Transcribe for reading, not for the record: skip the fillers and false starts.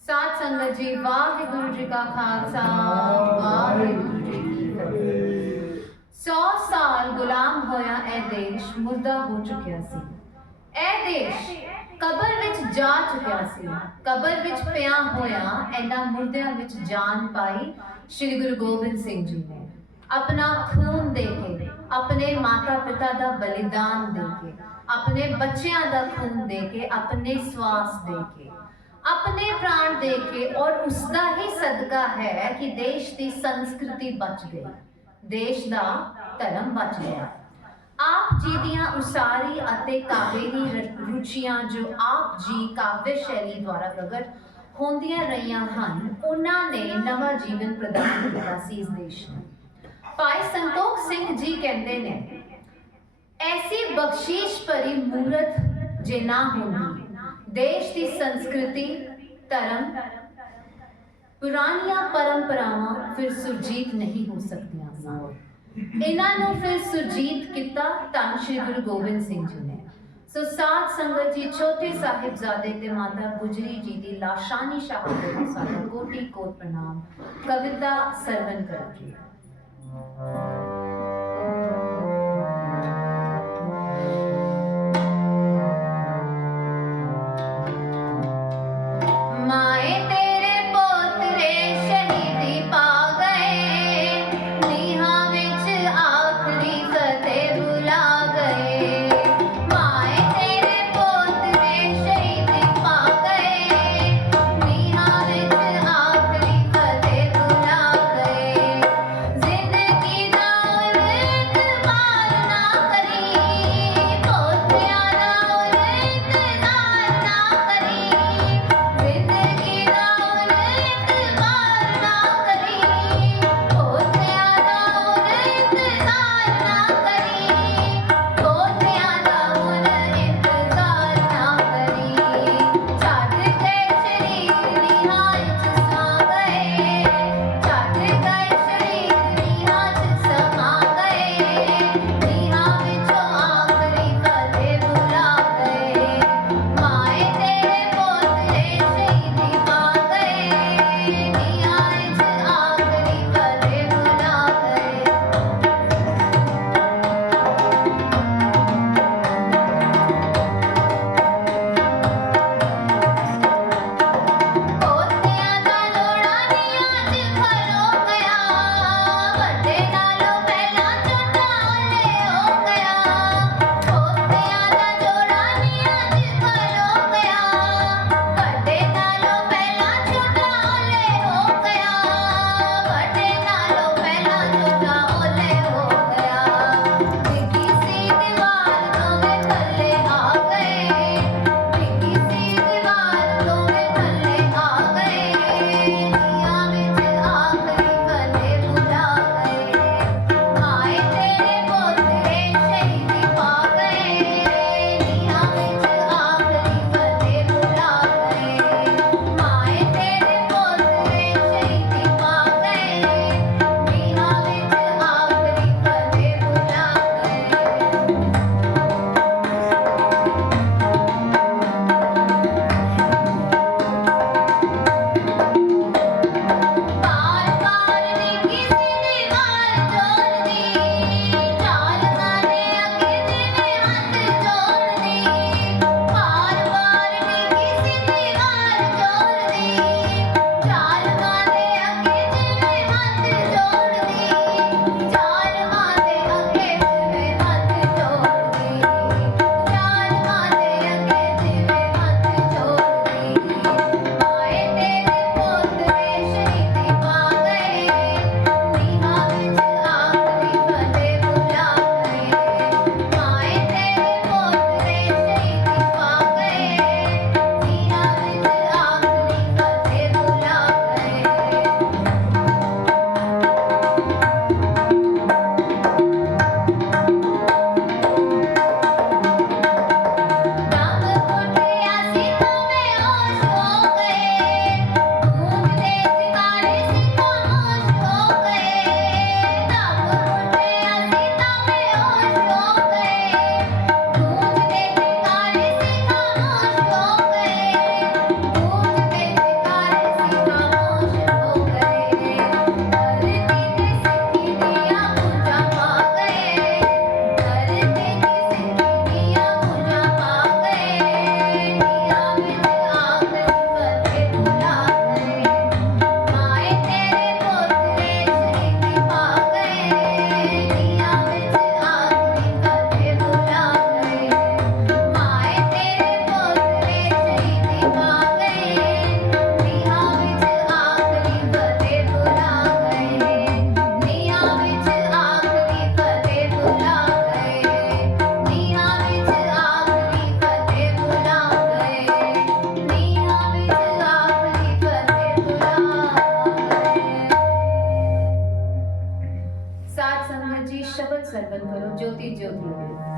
सात संगत जी, वाहिगुरु जी का खालसा, वाहिगुरु जी की फतेह। 100 साल गुलाम होया ए देश मुर्दा हो चुकिया सी। ए देश कबर विच जा चुकिया सी। कबर विच पिया होया एना मुर्दियां विच जान पाई श्री गुरु गोबिंद सिंह जी ने। अपना खून दे के, अपने माता पिता का बलिदान दे के, अपने बच्चों का खून दे के, अपने श्वास दे के, अपने प्राण दे के, और उसका ही सदका है कि देश की संस्कृति बच गई, देश का धर्म बच गया। आप जी दियां उसारी अते कावेरी रुचियां जो आप जी काव्य शैली द्वारा प्रगट होंदियां रहियां हन, उन्होंने नवा जीवन प्रदान किया सी इस देश में। भाई संतोख सिंह जी कहते ने, ऐसी बख्शीश भरी मूरत जे ना होंदी, देश की संस्कृति, धर्म, पुरानिया परंपरावां फिर सुरजीत नहीं हो सकदियां सन। इन्हों फिर सुरजीत किता धन श्री गुरु गोबिंद सिंह जी ने। सो साध संगत जी, छोटे साहिबजादे ते माता गुजरी जी की लाशानी शहादत को साडा कोटि कोट प्रणाम। कविता सरवण करो जी। ज्योति ज्योति।